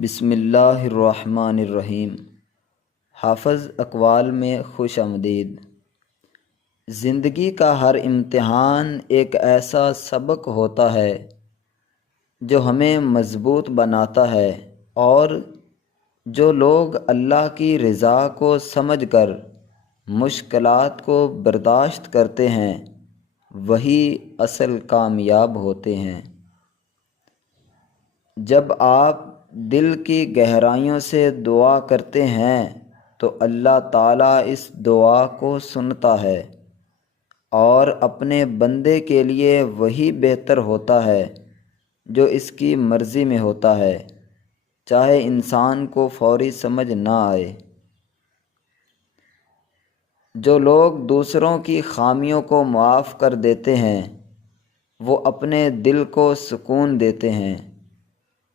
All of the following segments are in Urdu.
بسم اللہ الرحمن الرحیم۔ حافظ اقوال میں خوش آمدید۔ زندگی کا ہر امتحان ایک ایسا سبق ہوتا ہے جو ہمیں مضبوط بناتا ہے، اور جو لوگ اللہ کی رضا کو سمجھ کر مشکلات کو برداشت کرتے ہیں وہی اصل کامیاب ہوتے ہیں۔ جب آپ دل کی گہرائیوں سے دعا کرتے ہیں تو اللہ تعالیٰ اس دعا کو سنتا ہے، اور اپنے بندے کے لیے وہی بہتر ہوتا ہے جو اس کی مرضی میں ہوتا ہے، چاہے انسان کو فوری سمجھ نہ آئے۔ جو لوگ دوسروں کی خامیوں کو معاف کر دیتے ہیں وہ اپنے دل کو سکون دیتے ہیں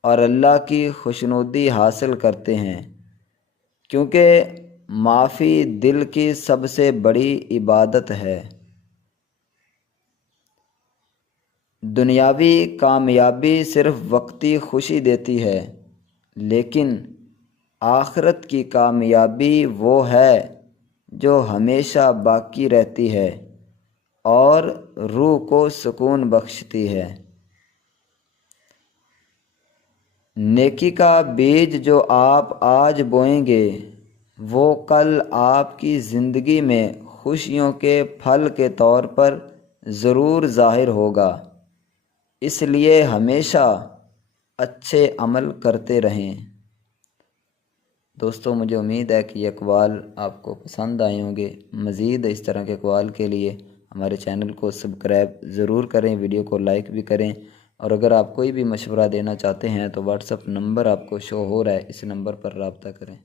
اور اللہ کی خوشنودی حاصل کرتے ہیں، کیونکہ معافی دل کی سب سے بڑی عبادت ہے۔ دنیاوی کامیابی صرف وقتی خوشی دیتی ہے، لیکن آخرت کی کامیابی وہ ہے جو ہمیشہ باقی رہتی ہے اور روح کو سکون بخشتی ہے۔ نیکی کا بیج جو آپ آج بوئیں گے وہ کل آپ کی زندگی میں خوشیوں کے پھل کے طور پر ضرور ظاہر ہوگا، اس لیے ہمیشہ اچھے عمل کرتے رہیں۔ دوستو، مجھے امید ہے کہ یہ اقوال آپ کو پسند آئے ہوں گے۔ مزید اس طرح کے اقوال کے لیے ہمارے چینل کو سبسکرائب ضرور کریں، ویڈیو کو لائک بھی کریں، اور اگر آپ کوئی بھی مشورہ دینا چاہتے ہیں تو واٹس اپ نمبر آپ کو شو ہو رہا ہے، اس نمبر پر رابطہ کریں۔